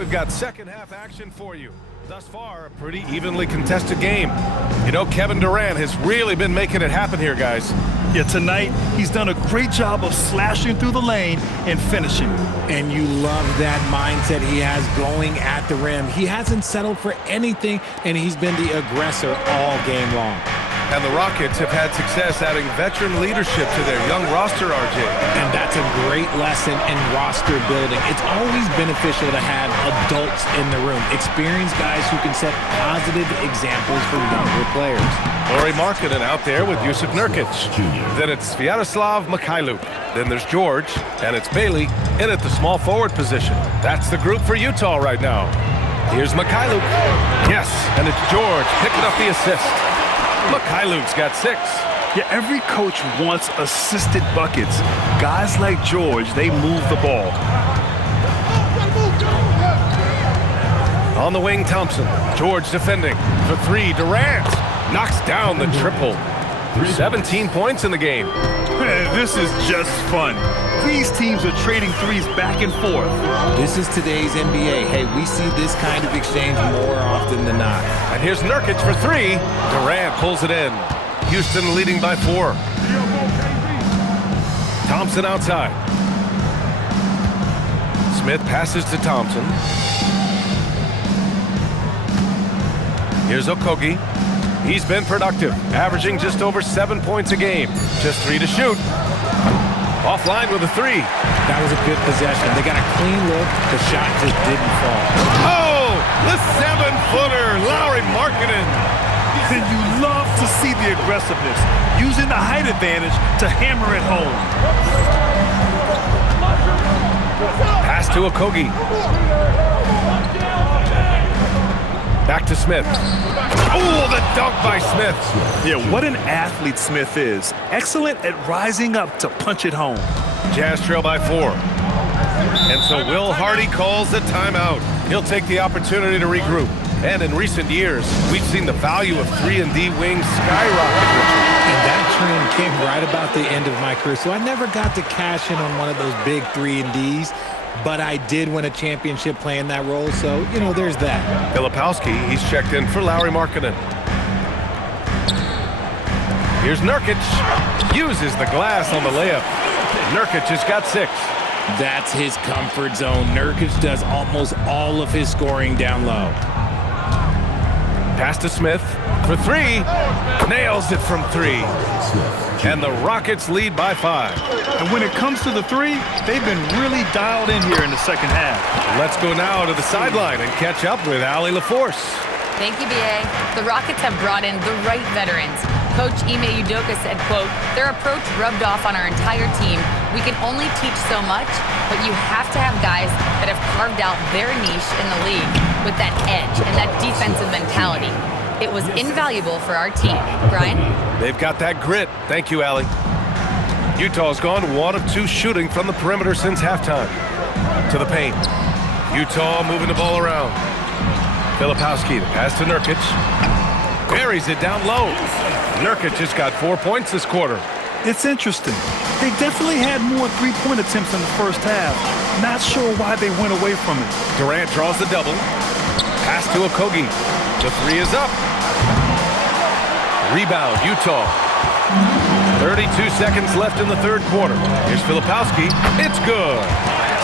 We've got second half action for you. Thus far, a pretty evenly contested game. You know, Kevin Durant has really been making it happen here, guys. Yeah, tonight he's done a great job of slashing through the lane and finishing. And you love that mindset he has going at the rim. He hasn't settled for anything, and he's been the aggressor all game long. And the Rockets have had success adding veteran leadership to their young roster, RJ. And that's a great lesson in roster building. It's always beneficial to have adults in the room, experienced guys who can set positive examples for younger players. Lauri Markkanen out there with Jusuf Nurkic. Then it's Sviatoslav Mikhailuk. Then there's George, and it's Bailey in at the small forward position. That's the group for Utah right now. Here's Mikhailuk. Yes, and it's George picking up the assist. Mikhailuk's got 6. Yeah, every coach wants assisted buckets. Guys like George, they move the ball. On the wing, Thompson. George defending. For 3, Durant knocks down the triple. 17 points in the game. This is just fun. These teams are trading threes back and forth. This is today's NBA. Hey, we see this kind of exchange more often than not. And here's Nurkic for 3. Durant pulls it in. Houston leading by 4. Thompson outside. Smith passes to Thompson. Here's Okogie. He's been productive, averaging just over 7 points a game. Just 3 to shoot. Offline with a 3. That was a good possession. They got a clean look. The shot just didn't fall. Oh, the 7-footer, Lauri Markkanen. And you love to see the aggressiveness, using the height advantage to hammer it home. Pass to Okogie. Back to Smith. Oh, the dunk by Smith. Yeah, what an athlete Smith is. Excellent at rising up to punch it home. Jazz trail by 4. And so Will Hardy calls the timeout. He'll take the opportunity to regroup. And in recent years, we've seen the value of 3-and-D wings skyrocket. And that trend came right about the end of my career. So I never got to cash in on one of those big 3-and-Ds. But I did win a championship playing that role, so, you know, there's that. Filipowski, he's checked in for Lauri Markkanen. Here's Nurkic. Uses the glass on the layup. Nurkic has got 6. That's his comfort zone. Nurkic does almost all of his scoring down low. Pass to Smith for 3. Nails it from 3. And the Rockets lead by 5. And when it comes to the 3, they've been really dialed in here in the second half. Let's go now to the sideline and catch up with Allie LaForce. Thank you, B.A. The Rockets have brought in the right veterans. Coach Ime Udoka said, quote, "Their approach rubbed off on our entire team. We can only teach so much, but you have to have guys that have carved out their niche in the league with that edge and that defensive mentality. It was invaluable for our team." Brian? They've got that grit. Thank you, Allie. Utah's gone 1 of 2 shooting from the perimeter since halftime. To the paint. Utah moving the ball around. Filipowski, the pass to Nurkic. Buries it down low. Nurkic just got 4 points this quarter. It's interesting. They definitely had more three-point attempts in the first half. Not sure why they went away from it. Durant draws the double. Pass to Okogie. The 3 is up. Rebound, Utah. 32 seconds left in the third quarter. Here's Filipowski. It's good.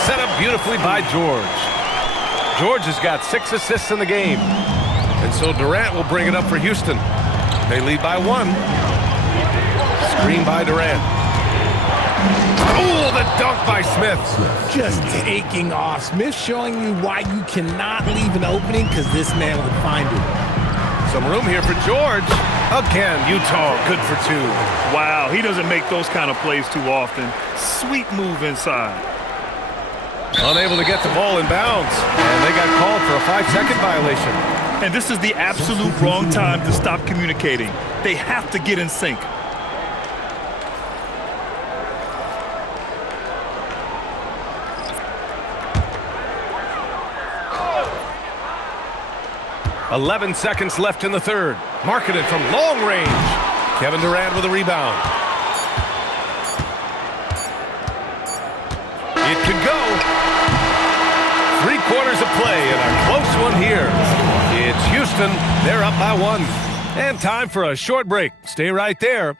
Set up beautifully by George. George has got 6 assists in the game. And so Durant will bring it up for Houston. They lead by 1. Screen by Durant. Oh, the dunk by Smith. Just taking off. Smith showing you why you cannot leave an opening, because this man will find it. Some room here for George. Again, Utah good for 2. Wow, he doesn't make those kind of plays too often. Sweet move inside. Unable to get the ball in bounds. And they got called for a 5-second violation. And this is the absolute wrong time to stop communicating. They have to get in sync. "11 seconds left in the third. Markkanen from long range. Kevin Durant with a rebound. It could go. quarters of play and a close one here. It's Houston. They're up by 1. And time for a short break. Stay right there.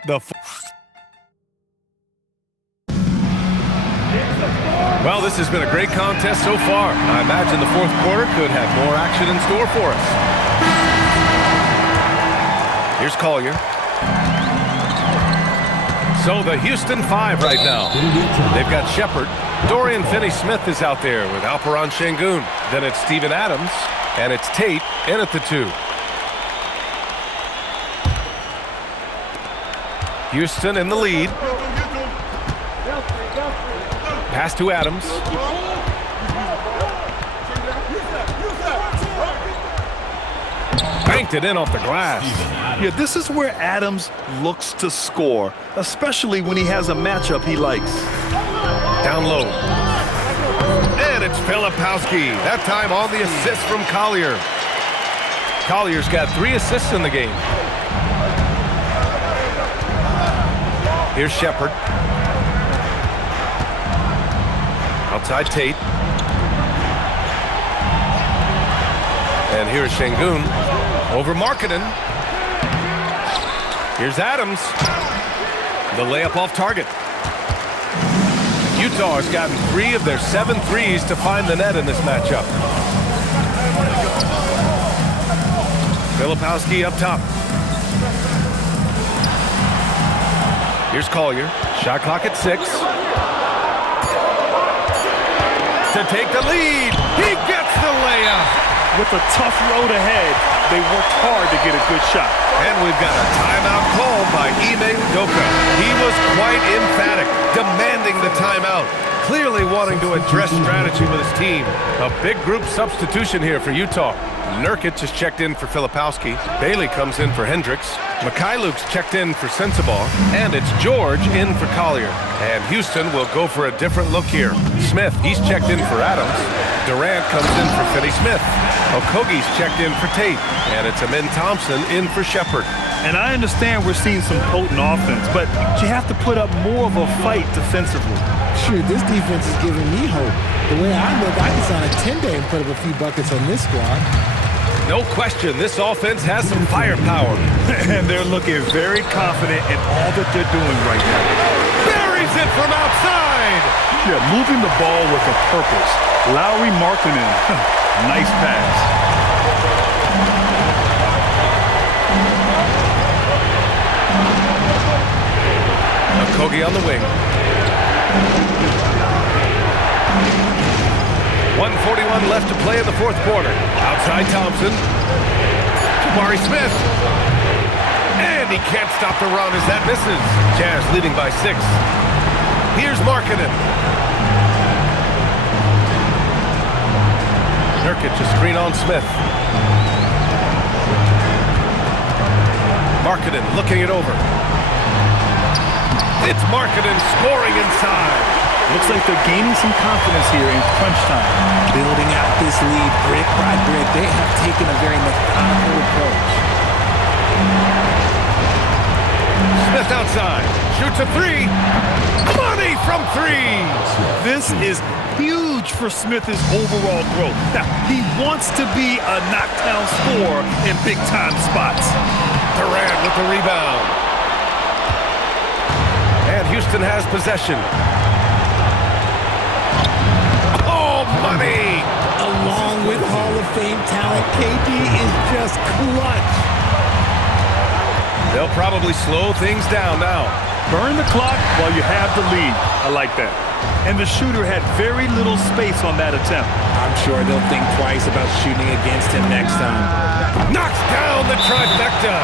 Well, this has been a great contest so far. I imagine the fourth quarter could have more action in store for us. Here's Collier. So the Houston 5 right now. They've got Shepard. Dorian Finney-Smith is out there with Alperon Şengün. Then it's Steven Adams. And it's Tate in at the 2. Houston in the lead. Pass to Adams. Banked it in off the glass. Yeah, this is where Adams looks to score, especially when he has a matchup he likes. Down low. And it's Filipowski. That time on the assist from Collier. Collier's got 3 assists in the game. Here's Shepard. Outside Tate. And here's Şengün. Over Markkanen. Here's Adams. The layup off target. Utah has gotten 3 of their 7 threes to find the net in this matchup. Filipowski up top. Here's Collier. Shot clock at 6. To take the lead. He gets the layup. With a tough road ahead, they worked hard to get a good shot. And we've got a timeout called by Ime Udoka. He was quite emphatic, demanding the timeout, clearly wanting to address strategy with his team. A big group substitution here for Utah. Nurkic is checked in for Filipowski. Bailey comes in for Hendricks. Mikhailuk's checked in for Sensabaugh. And it's George in for Collier. And Houston will go for a different look here. Smith, he's checked in for Adams. Durant comes in for Finney-Smith. Okogie's checked in for Tate. And it's Amin Thompson in for Shepard. And I understand we're seeing some potent offense, but you have to put up more of a fight defensively. Shoot, this defense is giving me hope. The way I look, I can sign a 10-day and put up a few buckets on this squad. No question, this offense has some firepower. And they're looking very confident in all that they're doing right now. Buries it from outside! Yeah, moving the ball with a purpose. Lowry Markkanen. Nice pass. Okogie on the wing. 1:41 left to play in the fourth quarter. Outside Thompson. Jabari Smith. And he can't stop the run as that misses. Jazz leading by 6. Here's Markkanen. Nurkic a screen on Smith. Markkanen looking it over. It's Markkanen scoring inside. Looks like they're gaining some confidence here in crunch time. Building out this lead brick by brick. They have taken a very methodical approach. Smith outside. Shoots a 3. Money from 3. This is huge for Smith's overall growth. Now, he wants to be a knockdown scorer in big-time spots. Durant with the rebound. And Houston has possession. Money! Along with Hall of Fame talent, KD is just clutch. They'll probably slow things down now. Burn the clock while you have the lead. I like that. And the shooter had very little space on that attempt. I'm sure they'll think twice about shooting against him next time. Knocks down the trifecta.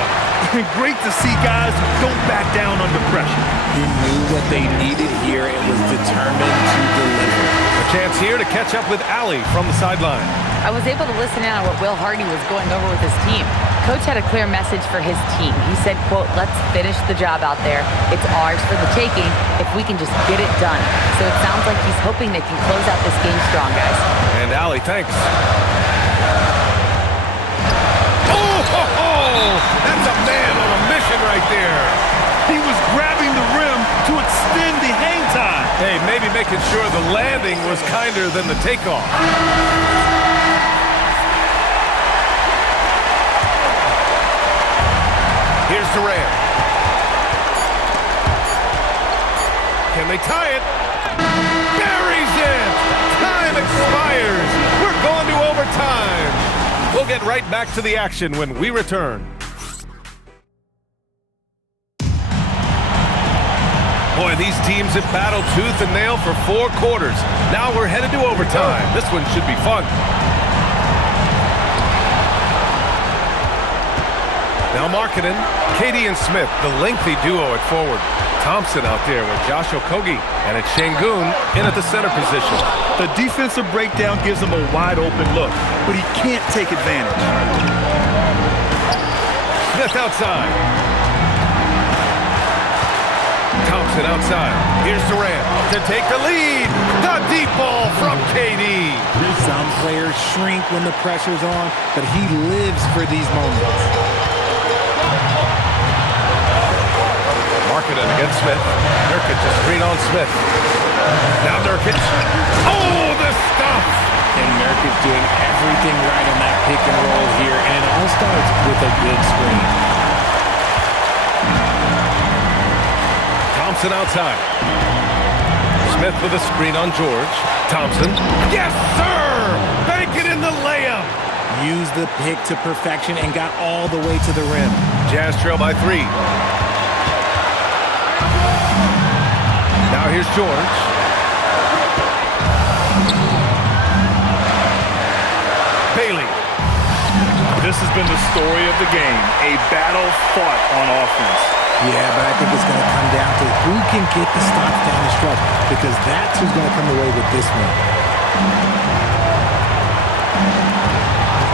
Great to see guys who don't back down under pressure. He knew what they needed here and was determined to deliver. A chance here to catch up with Allie from the sideline. I was able to listen in on what Will Hardy was going over with his team. Coach had a clear message for his team. He said, quote, "Let's finish the job out there. It's ours for the taking if we can just get it done." So it sounds like he's hoping they can close out this game strong, guys. And Allie, thanks. Oh, that's a man on a mission right there. He was grabbing the rim to extend the hang time. Hey, maybe making sure the landing was kinder than the takeoff. Here's Durant. Can they tie it? Buries it! Time expires. We're going to overtime. We'll get right back to the action when we return. Boy, these teams have battled tooth and nail for 4 quarters. Now we're headed to overtime. This one should be fun. Now Markkanen, KD and Smith, the lengthy duo at forward. Thompson out there with Josh Okogie, and it's Şengün in at the center position. The defensive breakdown gives him a wide-open look, but he can't take advantage. Smith outside. Thompson outside. Here's Durant to take the lead. The deep ball from KD. Some players shrink when the pressure's on, but he lives for these moments. Markkanen against Smith. Nurkic to screen on Smith. Now Nurkic. Oh, the stuff! And Nurkic doing everything right on that pick and roll here, and it all starts with a good screen. Thompson outside. Smith with a screen on George. Thompson. Yes, sir! Bank it in the layup! Used the pick to perfection and got all the way to the rim. Jazz trail by 3. Now here's George. Bailey. This has been the story of the game, a battle fought on offense. Yeah, but I think it's going to come down to who can get the stops down the stretch, because that's who's going to come away with this one.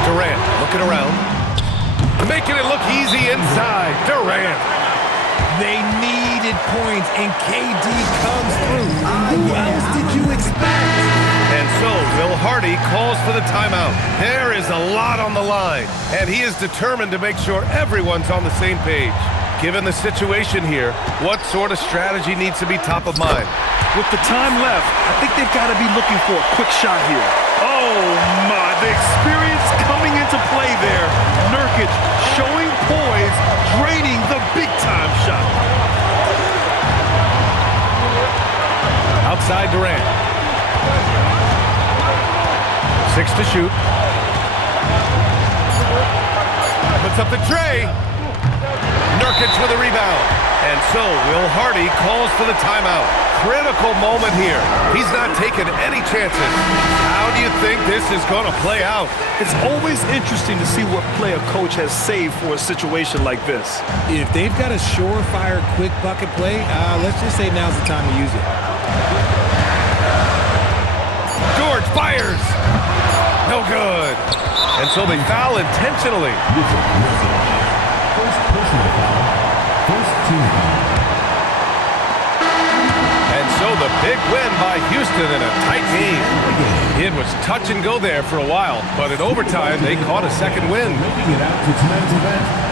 Durant looking around. Making it look easy inside. Durant. They needed points, and KD comes through. Who else did you expect? And so Will Hardy calls for the timeout. There is a lot on the line, and he is determined to make sure everyone's on the same page. Given the situation here, what sort of strategy needs to be top of mind? With the time left, I think they've got to be looking for a quick shot here. Oh my, the experience coming into play there. Nurkic showing poise, draining the big-time shot. Outside Durant. 6 to shoot. Puts up the tray. Nurkic with a rebound. And so Will Hardy calls for the timeout. Critical moment here. He's not taking any chances. How do you think this is going to play out? It's always interesting to see what play a coach has saved for a situation like this. If they've got a surefire quick bucket play, let's just say now's the time to use it. George fires. No good. And so they foul intentionally. First personal foul. First team foul. And so the big win by Houston in a tight game. It was touch and go there for a while, but in overtime they caught a second win. Making it out to tonight's event,